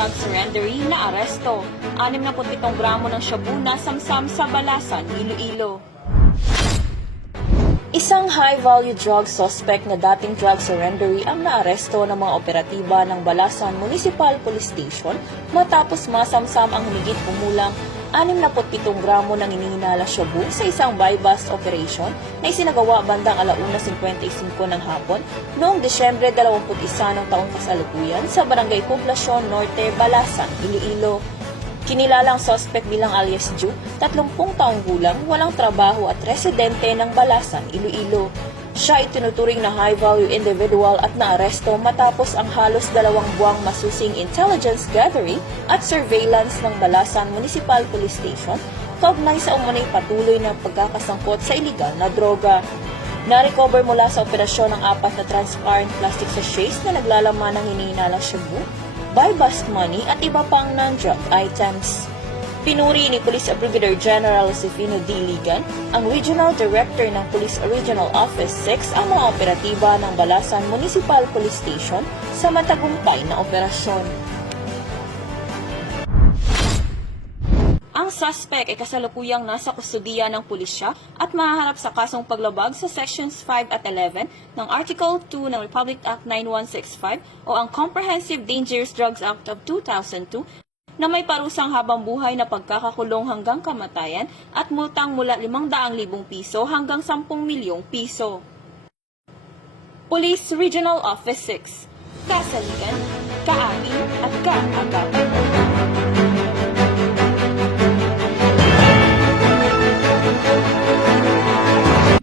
drug surrendery na aresto. 67 gramo ng shabu na samsam sa Balasan, Iloilo. Isang high-value drug suspect na dating drug surrendery ang naaresto ng mga operatiba ng Balasan Municipal Police Station matapos masamsam ang higit kumulang 67 gramo ng inihinala shabu sa isang buy-bust operation na isinagawa bandang 1:55 ng hapon noong Disyembre 21 ng taong kasalukuyan sa Barangay Poblacion Norte, Balasan, Iloilo. Kinilalang suspect bilang alias Ju, 30 taong gulang, walang trabaho at residente ng Balasan, Iloilo. Siya ay tinuturing na high-value individual at naaresto matapos ang halos 2 buwang masusing intelligence gathering at surveillance ng Balasan Municipal Police Station kaugnay sa umunay patuloy na pagkakasangkot sa iligal na droga. Na-recover mula sa operasyon ng 4 na transparent plastic sachets na naglalaman ng hinihinalang shabu, buy-bust money at iba pang non-drug items. Pinuri ni Police Brigadier General Josefino D. Ligan, ang Regional Director ng Police Regional Office 6 ang mga operatiba ng Balasan Municipal Police Station sa matagumpay na operasyon. Ang suspect ay kasalukuyang nasa kustudiya ng pulisya at mahaharap sa kasong paglabag sa Sections 5 at 11 ng Article 2 ng Republic Act 9165 o ang Comprehensive Dangerous Drugs Act of 2002 na may parusang habang buhay na pagkakakulong hanggang kamatayan at multang mula 500,000 piso hanggang 10 milyong piso. Police Regional Office 6. Kasaligan, kaamin at kaagapan.